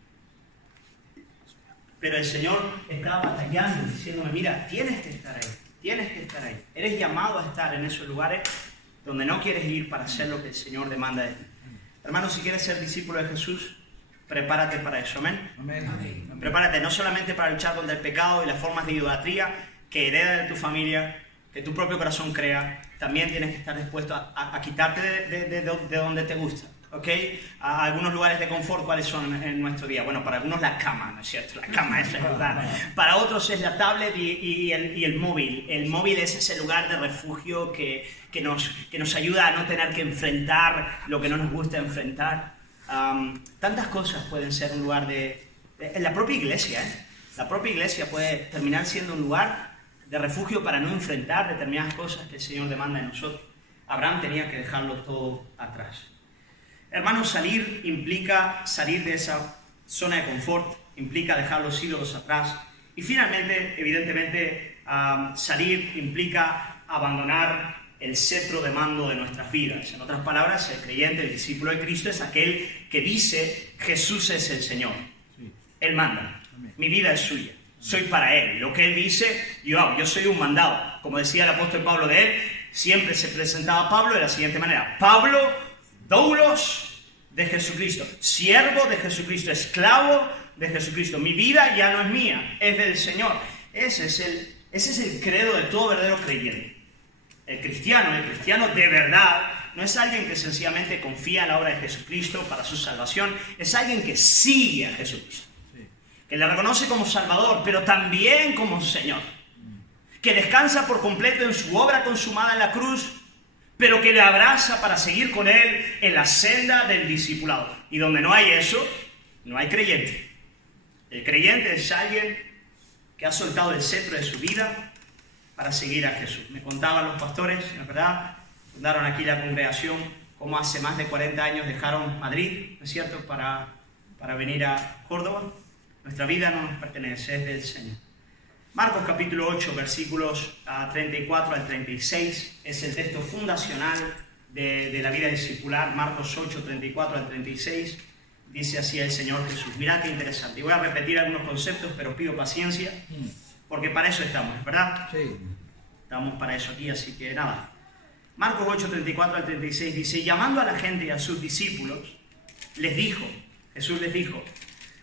Pero el Señor estaba batallando, diciéndome, mira, tienes que estar ahí. Eres llamado a estar en esos lugares donde no quieres ir para hacer lo que el Señor demanda de ti. Hermano, si quieres ser discípulo de Jesús, prepárate para eso, ¿amén? Amén. Prepárate no solamente para luchar contra el pecado y las formas de idolatría que hereda de tu familia, que tu propio corazón crea, también tienes que estar dispuesto a quitarte de donde te gusta, ¿ok? A algunos lugares de confort, ¿cuáles son en nuestro día? Bueno, para algunos la cama, ¿no es cierto? La cama es el lugar. Para otros es la tablet y el móvil. El móvil es ese lugar de refugio que nos ayuda a no tener que enfrentar lo que no nos gusta enfrentar. Tantas cosas pueden ser un lugar en la propia iglesia, ¿eh? La propia iglesia puede terminar siendo un lugar de refugio para no enfrentar determinadas cosas que el Señor demanda de nosotros. Abraham tenía que dejarlo todo atrás. Hermanos, salir implica salir de esa zona de confort, implica dejar los ídolos atrás. Y finalmente, evidentemente, salir implica abandonar el cetro de mando de nuestras vidas. En otras palabras, el creyente, el discípulo de Cristo, es aquel que dice: Jesús es el Señor. Él manda. Mi vida es suya. Soy para Él. Lo que Él dice, yo hago. Yo soy un mandado. Como decía el apóstol Pablo de Él, siempre se presentaba Pablo de la siguiente manera: Pablo, doulos de Jesucristo, siervo de Jesucristo, esclavo de Jesucristo. Mi vida ya no es mía, es del Señor. Ese es el credo de todo verdadero creyente. El cristiano de verdad, no es alguien que sencillamente confía en la obra de Jesucristo para su salvación, es alguien que sigue a Jesucristo, que le reconoce como Salvador, pero también como Señor, que descansa por completo en su obra consumada en la cruz, pero que le abraza para seguir con Él en la senda del discipulado. Y donde no hay eso, no hay creyente. El creyente es alguien que ha soltado el cetro de su vida para seguir a Jesús. Me contaban los pastores, ¿no es verdad? Fundaron aquí la congregación, como hace más de 40 años dejaron Madrid, ¿no es cierto?, para venir a Córdoba. Nuestra vida no nos pertenece, es del Señor. Marcos capítulo 8, versículos 34 al 36, es el texto fundacional de la vida discipular. Marcos 8, 34 al 36, dice así el Señor Jesús. Mirad qué interesante. Y voy a repetir algunos conceptos, pero pido paciencia, porque para eso estamos, ¿verdad? Sí. Estamos para eso aquí, así que nada. Marcos 8, 34 al 36 dice: llamando a la gente y a sus discípulos, Jesús les dijo: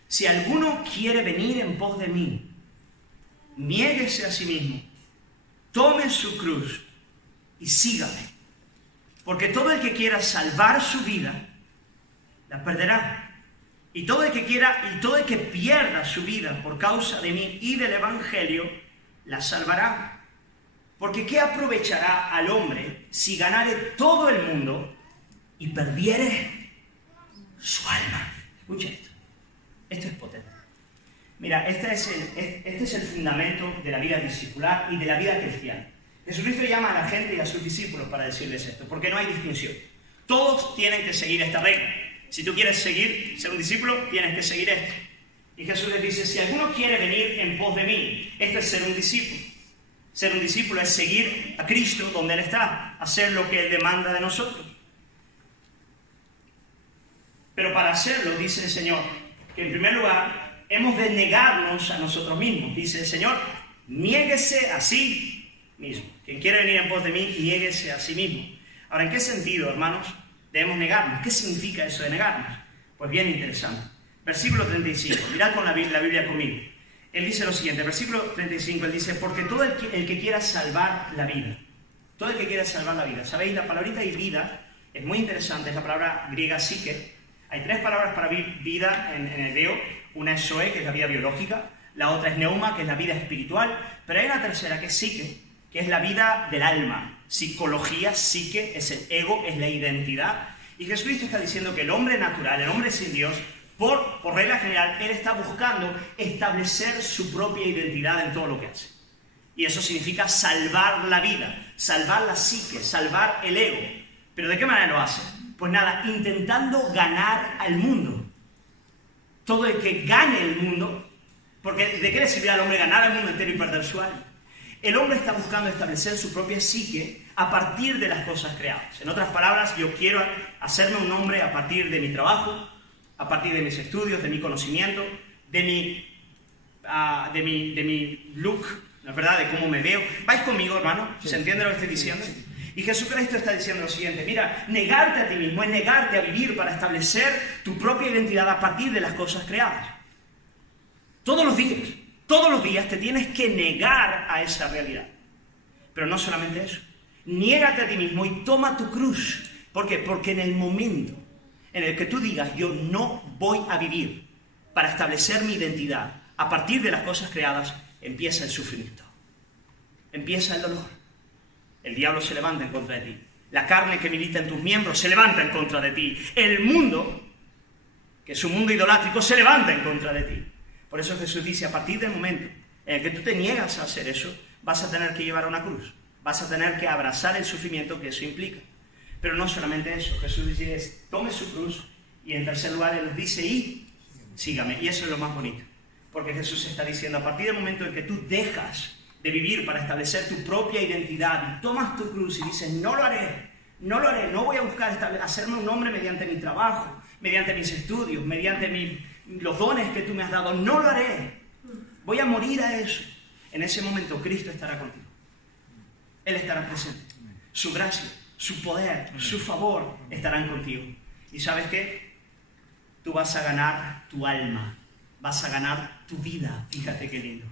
si alguno quiere venir en pos de mí, niéguese a sí mismo, tome su cruz y sígame. Porque todo el que quiera salvar su vida, la perderá. Y todo el que pierda su vida por causa de mí y del Evangelio, la salvará. Porque ¿qué aprovechará al hombre si ganare todo el mundo y perdiere su alma? Escucha esto. Esto es potente. Mira, este es el fundamento de la vida discipular y de la vida cristiana. Jesucristo llama a la gente y a sus discípulos para decirles esto, porque no hay distinción. Todos tienen que seguir esta regla. Si tú quieres ser un discípulo, tienes que seguir esto. Y Jesús les dice: si alguno quiere venir en pos de mí, esto es ser un discípulo. Ser un discípulo es seguir a Cristo donde Él está, hacer lo que Él demanda de nosotros. Pero para hacerlo, dice el Señor, que en primer lugar hemos de negarnos a nosotros mismos. Dice el Señor: niéguese a sí mismo. Quien quiere venir en pos de mí, niéguese a sí mismo. Ahora, ¿en qué sentido, hermanos, debemos negarnos? ¿Qué significa eso de negarnos? Pues bien interesante. Versículo 35. Mirad con la Biblia conmigo. Él dice lo siguiente, versículo 35, él dice: porque todo el que quiera salvar la vida, todo el que quiera salvar la vida. ¿Sabéis? La palabrita y vida es muy interesante, es la palabra griega psique. Hay tres palabras para vida en hebreo. Una es zoe, que es la vida biológica, la otra es neuma, que es la vida espiritual, pero hay una tercera que es psique, que es la vida del alma. Psicología, psique, es el ego, es la identidad. Y Jesucristo está diciendo que el hombre natural, el hombre sin Dios, por regla general, él está buscando establecer su propia identidad en todo lo que hace. Y eso significa salvar la vida, salvar la psique, salvar el ego. ¿Pero de qué manera lo hace? Pues nada, intentando ganar al mundo. Todo el que gane el mundo, porque ¿de qué le sirve al hombre ganar al mundo entero y perder su alma? El hombre está buscando establecer su propia psique a partir de las cosas creadas. En otras palabras, yo quiero hacerme un nombre a partir de mi trabajo, a partir de mis estudios, de mi conocimiento, de mi look, ¿no es verdad?, de cómo me veo. ¿Vais conmigo, hermano? ¿Se entiende lo que estoy diciendo? Y Jesucristo está diciendo lo siguiente: mira, negarte a ti mismo es negarte a vivir para establecer tu propia identidad a partir de las cosas creadas. Todos los días te tienes que negar a esa realidad. Pero no solamente eso. Niégate a ti mismo y toma tu cruz. ¿Por qué? Porque en el momento en el que tú digas, yo no voy a vivir para establecer mi identidad a partir de las cosas creadas, empieza el sufrimiento. Empieza el dolor. El diablo se levanta en contra de ti. La carne que milita en tus miembros se levanta en contra de ti. El mundo, que es un mundo idolátrico, se levanta en contra de ti. Por eso Jesús dice, a partir del momento en el que tú te niegas a hacer eso, vas a tener que llevar una cruz. Vas a tener que abrazar el sufrimiento que eso implica. Pero no solamente eso. Jesús dice, tome su cruz. Y en tercer lugar, Él nos dice, y sígame. Y eso es lo más bonito. Porque Jesús está diciendo, a partir del momento en que tú dejas de vivir para establecer tu propia identidad y tomas tu cruz y dices, no lo haré, no voy a buscar hacerme un nombre mediante mi trabajo, mediante mis estudios, mediante los dones que tú me has dado, no lo haré, voy a morir a eso. En ese momento Cristo estará contigo. Él estará presente. Su gracia, su poder, su favor estarán contigo. ¿Y sabes qué? Tú vas a ganar tu alma, vas a ganar tu vida. Fíjate qué lindo.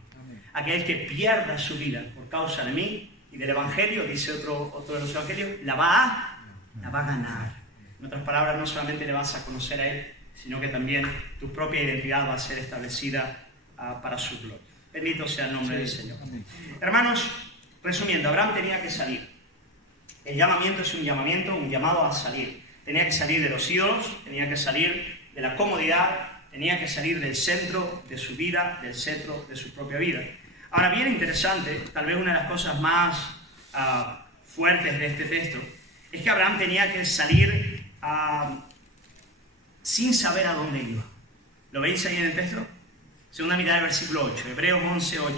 Aquel que pierda su vida por causa de mí y del Evangelio, dice otro de los Evangelios, la va a ganar. En otras palabras, no solamente le vas a conocer a Él, sino que también tu propia identidad va a ser establecida para su gloria. Bendito sea el nombre del Señor. Hermanos, resumiendo, Abraham tenía que salir. El llamamiento es un llamado a salir. Tenía que salir de los ídolos, tenía que salir de la comodidad, tenía que salir del centro de su vida, del centro de su propia vida. Ahora, bien interesante, tal vez una de las cosas más fuertes de este texto, es que Abraham tenía que salir sin saber a dónde iba. ¿Lo veis ahí en el texto? Segunda mitad del versículo 8, Hebreos 11:8.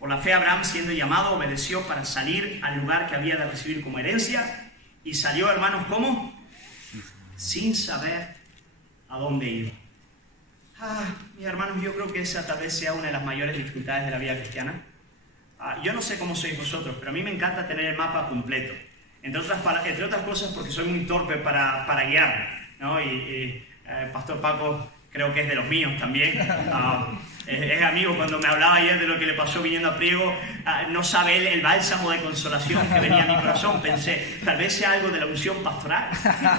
Por la fe Abraham, siendo llamado, obedeció para salir al lugar que había de recibir como herencia, y salió, hermanos, ¿cómo? Sin saber a dónde iba. Mis hermanos, yo creo que esa tal vez sea una de las mayores dificultades de la vida cristiana. Yo no sé cómo sois vosotros, pero a mí me encanta tener el mapa completo. Entre otras cosas porque soy muy torpe para guiar, ¿no? Y Pastor Paco creo que es de los míos también. Es amigo, cuando me hablaba ayer de lo que le pasó viniendo a Priego, no sabe él el bálsamo de consolación que venía a mi corazón. Pensé, tal vez sea algo de la unción pastoral,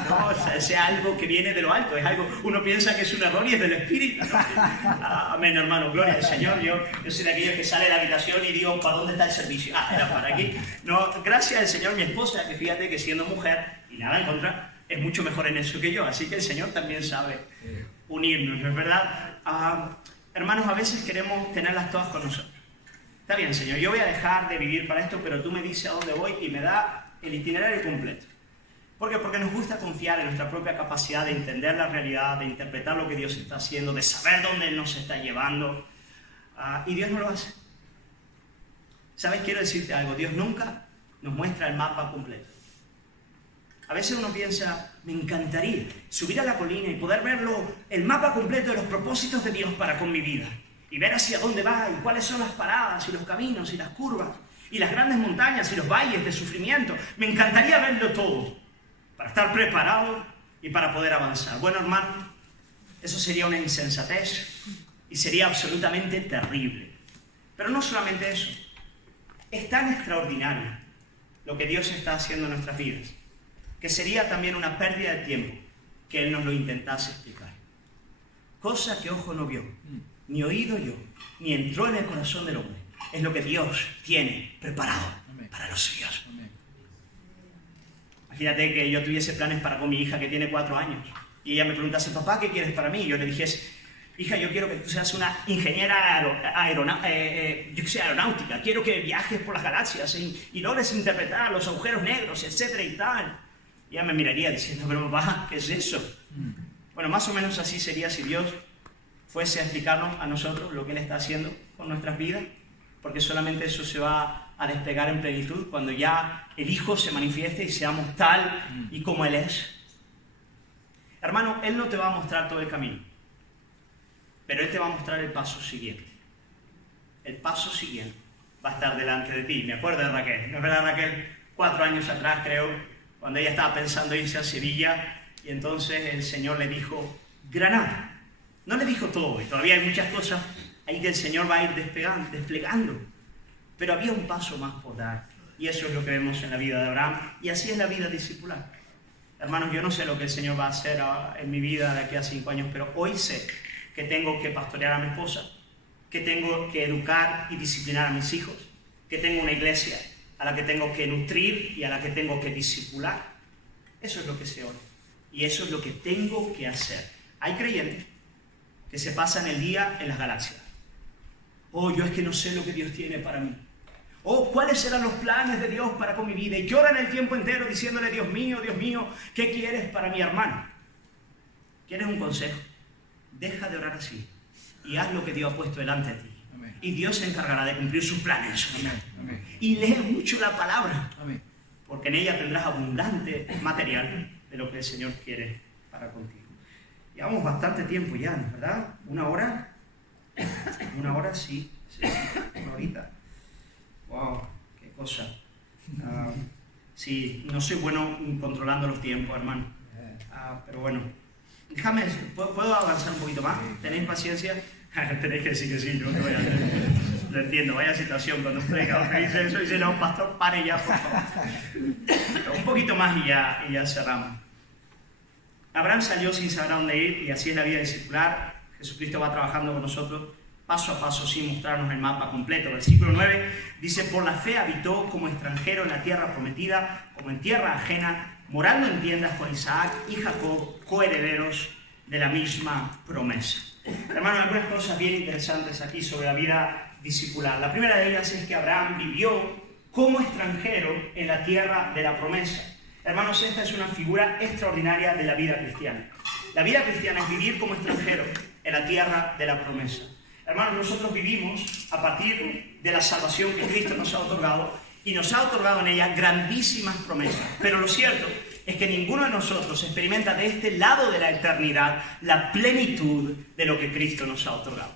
¿no? Sea algo que viene de lo alto, es algo, uno piensa que es un error y es del Espíritu, ¿no? Amén, hermano, gloria al Señor. Yo soy de aquellos que sale de la habitación y digo, ¿para dónde está el servicio? Era para aquí. No, gracias al Señor, mi esposa, que fíjate que siendo mujer, y nada en contra, es mucho mejor en eso que yo, así que el Señor también sabe unirnos, ¿no es verdad? Hermanos, a veces queremos tenerlas todas con nosotros. Está bien, Señor, yo voy a dejar de vivir para esto, pero tú me dices a dónde voy y me da el itinerario completo. ¿Por qué? Porque nos gusta confiar en nuestra propia capacidad de entender la realidad, de interpretar lo que Dios está haciendo, de saber dónde Él nos está llevando. Y Dios no lo hace. ¿Sabes? Quiero decirte algo. Dios nunca nos muestra el mapa completo. A veces uno piensa, me encantaría subir a la colina y poder verlo, el mapa completo de los propósitos de Dios para con mi vida. Y ver hacia dónde va y cuáles son las paradas y los caminos y las curvas y las grandes montañas y los valles de sufrimiento. Me encantaría verlo todo para estar preparado y para poder avanzar. Bueno, hermano, eso sería una insensatez y sería absolutamente terrible. Pero no solamente eso. Es tan extraordinario lo que Dios está haciendo en nuestras vidas, que sería también una pérdida de tiempo que Él nos lo intentase explicar. Cosa que ojo no vio, ni oído yo, ni entró en el corazón del hombre. Es lo que Dios tiene preparado para los suyos. Imagínate que yo tuviese planes para con mi hija que tiene 4 años y ella me preguntase, papá, ¿qué quieres para mí? Y yo le dijese, hija, yo quiero que tú seas una ingeniera aeronáutica, quiero que viajes por las galaxias y logres interpretar los agujeros negros, etcétera y tal. Y ella me miraría diciendo, pero papá, ¿qué es eso? Bueno, más o menos así sería si Dios fuese a explicarnos a nosotros lo que Él está haciendo con nuestras vidas, porque solamente eso se va a despegar en plenitud cuando ya el Hijo se manifieste y seamos tal y como Él es. Hermano, Él no te va a mostrar todo el camino, pero Él te va a mostrar el paso siguiente. El paso siguiente va a estar delante de ti. Me acuerdo de Raquel, ¿no es verdad, Raquel? 4 años atrás, creo, cuando ella estaba pensando irse a Sevilla, y entonces el Señor le dijo, Granada. No le dijo todo, y todavía hay muchas cosas ahí que el Señor va a ir desplegando. Pero había un paso más por dar, y eso es lo que vemos en la vida de Abraham, y así es la vida discipular. Hermanos, yo no sé lo que el Señor va a hacer en mi vida de aquí a 5 años, pero hoy sé que tengo que pastorear a mi esposa, que tengo que educar y disciplinar a mis hijos, que tengo una iglesia a la que tengo que nutrir y a la que tengo que discipular. Eso es lo que sé hoy. Y eso es lo que tengo que hacer. Hay creyentes que se pasan el día en las galaxias. Oh, yo es que no sé lo que Dios tiene para mí. Oh, ¿cuáles serán los planes de Dios para con mi vida? Y lloran el tiempo entero diciéndole, Dios mío, ¿qué quieres para mi hermano? ¿Quieres un consejo? Deja de orar así y haz lo que Dios ha puesto delante de ti. Amén. Y Dios se encargará de cumplir sus planes. Amén. Amén. Y lee mucho la palabra. Amén. Porque en ella tendrás abundante material de lo que el Señor quiere para contigo. Llevamos bastante tiempo ya, ¿verdad? ¿1 hora? 1 hora, sí. 1 horita. Wow, qué cosa. Sí, no soy bueno controlando los tiempos, hermano. Pero bueno, déjame, ¿puedo avanzar un poquito más? ¿Tenéis paciencia? Tenéis que decir que sí, yo no voy a hacer. Lo entiendo, vaya situación cuando un predicador me dice eso y dice, no, pastor, pare ya, por favor. Pero un poquito más y ya cerramos. Abraham salió sin saber a dónde ir y así es la vida discipular. Jesucristo va trabajando con nosotros paso a paso sin mostrarnos el mapa completo. Versículo 9 dice, por la fe habitó como extranjero en la tierra prometida, como en tierra ajena, morando en tiendas con Isaac y Jacob, coherederos de la misma promesa. Hermanos, algunas cosas bien interesantes aquí sobre la vida discipular. La primera de ellas es que Abraham vivió como extranjero en la tierra de la promesa. Hermanos, esta es una figura extraordinaria de la vida cristiana. La vida cristiana es vivir como extranjero en la tierra de la promesa. Hermanos, nosotros vivimos a partir de la salvación que Cristo nos ha otorgado y nos ha otorgado en ella grandísimas promesas. Pero lo cierto es que ninguno de nosotros experimenta de este lado de la eternidad la plenitud de lo que Cristo nos ha otorgado.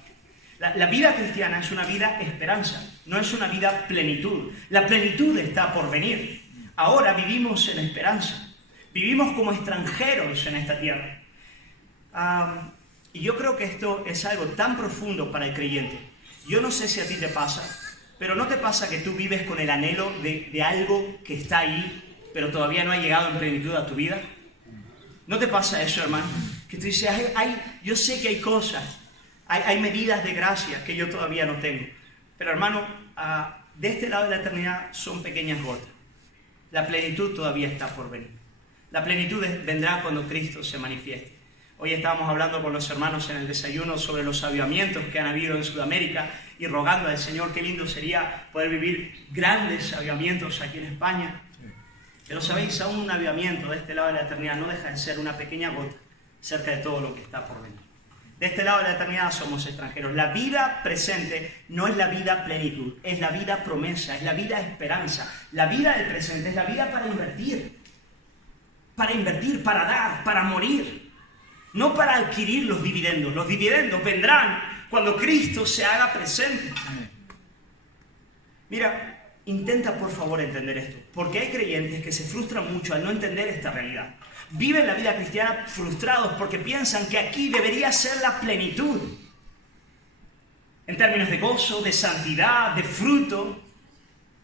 La vida cristiana es una vida esperanza, no es una vida plenitud. La plenitud está por venir. Ahora vivimos en esperanza, vivimos como extranjeros en esta tierra. Y yo creo que esto es algo tan profundo para el creyente. Yo no sé si a ti te pasa, pero ¿no te pasa que tú vives con el anhelo de algo que está ahí, pero todavía no ha llegado en plenitud a tu vida? ¿No te pasa eso, hermano? Que tú dices, yo sé que hay cosas, hay medidas de gracia que yo todavía no tengo. Pero hermano, de este lado de la eternidad son pequeñas gotas. La plenitud todavía está por venir. La plenitud vendrá cuando Cristo se manifieste. Hoy estábamos hablando con los hermanos en el desayuno sobre los avivamientos que han habido en Sudamérica y rogando al Señor qué lindo sería poder vivir grandes avivamientos aquí en España. Pero sabéis, aún un avivamiento de este lado de la eternidad no deja de ser una pequeña gota cerca de todo lo que está por venir. De este lado de la eternidad somos extranjeros. La vida presente no es la vida plenitud, es la vida promesa, es la vida esperanza. La vida del presente es la vida para invertir, para dar, para morir. No para adquirir los dividendos. Los dividendos vendrán cuando Cristo se haga presente. Mira, intenta por favor entender esto, porque hay creyentes que se frustran mucho al no entender esta realidad. Viven la vida cristiana frustrados porque piensan que aquí debería ser la plenitud. En términos de gozo, de santidad, de fruto,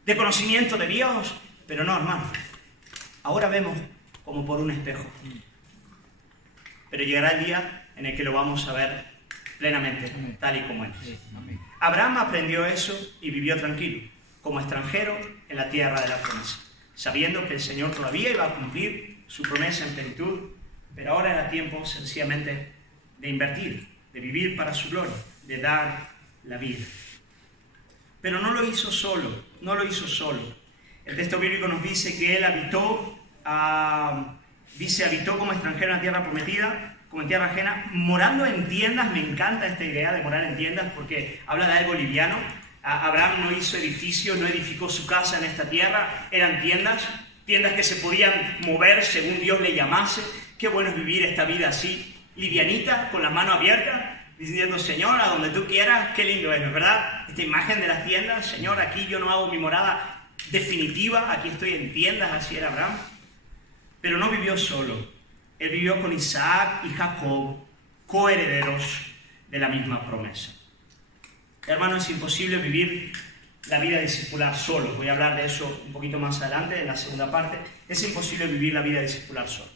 de conocimiento de Dios. Pero no, hermano. Ahora vemos como por un espejo. Pero llegará el día en el que lo vamos a ver plenamente, tal y como es. Abraham aprendió eso y vivió tranquilo, como extranjero en la tierra de la promesa, sabiendo que el Señor todavía iba a cumplir su promesa en plenitud, pero ahora era tiempo sencillamente de invertir, de vivir para su gloria, de dar la vida. Pero no lo hizo solo, no lo hizo solo. El texto bíblico nos dice que él habitó como extranjero en la tierra prometida, como en tierra ajena, morando en tiendas. Me encanta esta idea de morar en tiendas porque habla de algo liviano. Abraham no hizo edificios, no edificó su casa en esta tierra, eran tiendas que se podían mover según Dios le llamase. Qué bueno es vivir esta vida así, livianita, con las manos abiertas, diciendo, Señor, a donde tú quieras. Qué lindo es, ¿verdad? Esta imagen de las tiendas, Señor, aquí yo no hago mi morada definitiva, aquí estoy en tiendas, así era Abraham. Pero no vivió solo, él vivió con Isaac y Jacob, coherederos de la misma promesa. Hermano, es imposible vivir la vida discipular solo. Voy a hablar de eso un poquito más adelante, en la segunda parte. Es imposible vivir la vida discipular solo.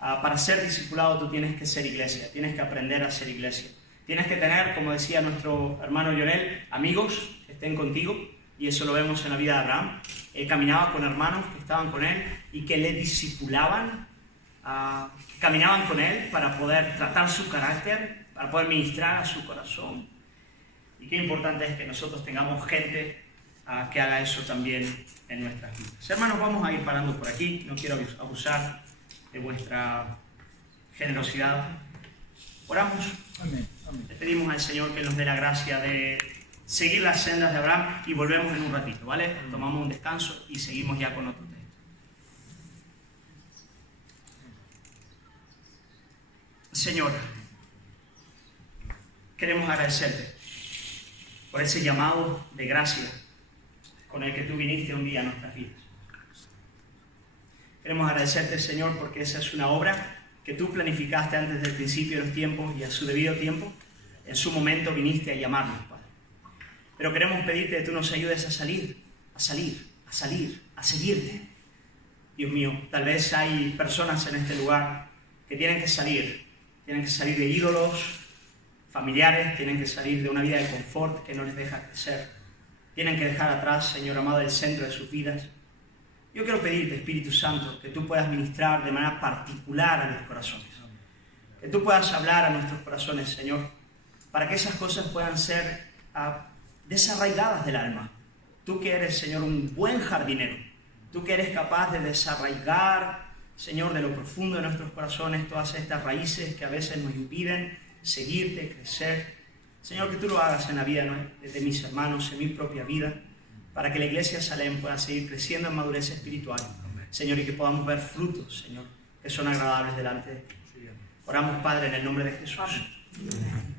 para ser discipulado tú tienes que ser iglesia, tienes que aprender a ser iglesia. Tienes que tener, como decía nuestro hermano Lionel, amigos que estén contigo, y eso lo vemos en la vida de Abraham. Él caminaba con hermanos que estaban con él y que le discipulaban, caminaban con él para poder tratar su carácter, para poder ministrar a su corazón. Y qué importante es que nosotros tengamos gente que haga eso también en nuestras vidas. Hermanos, vamos a ir parando por aquí. No quiero abusar de vuestra generosidad. Oramos. Amén. Amén. Le pedimos al Señor que nos dé la gracia de seguir las sendas de Abraham y volvemos en un ratito, ¿vale? Tomamos un descanso y seguimos ya con otro texto. Señor, queremos agradecerte por ese llamado de gracia con el que tú viniste un día a nuestras vidas. Queremos agradecerte, Señor, porque esa es una obra que tú planificaste antes del principio de los tiempos y a su debido tiempo, en su momento viniste a llamarnos, Padre. Pero queremos pedirte que tú nos ayudes a seguirte. Dios mío, tal vez hay personas en este lugar que tienen que salir de ídolos familiares, tienen que salir de una vida de confort que no les deja crecer, tienen que dejar atrás, Señor amado, el centro de sus vidas. Yo quiero pedirte, Espíritu Santo, que tú puedas ministrar de manera particular a los corazones, que tú puedas hablar a nuestros corazones, Señor, para que esas cosas puedan ser desarraigadas del alma. Tú que eres, Señor, un buen jardinero, tú que eres capaz de desarraigar, Señor, de lo profundo de nuestros corazones, todas estas raíces que a veces nos impiden seguirte, crecer. Señor, que tú lo hagas en la vida de mis hermanos, en mi propia vida, para que la iglesia Salem pueda seguir creciendo en madurez espiritual. Señor, y que podamos ver frutos, Señor, que son agradables delante de ti. Oramos, Padre, en el nombre de Jesús. Amén.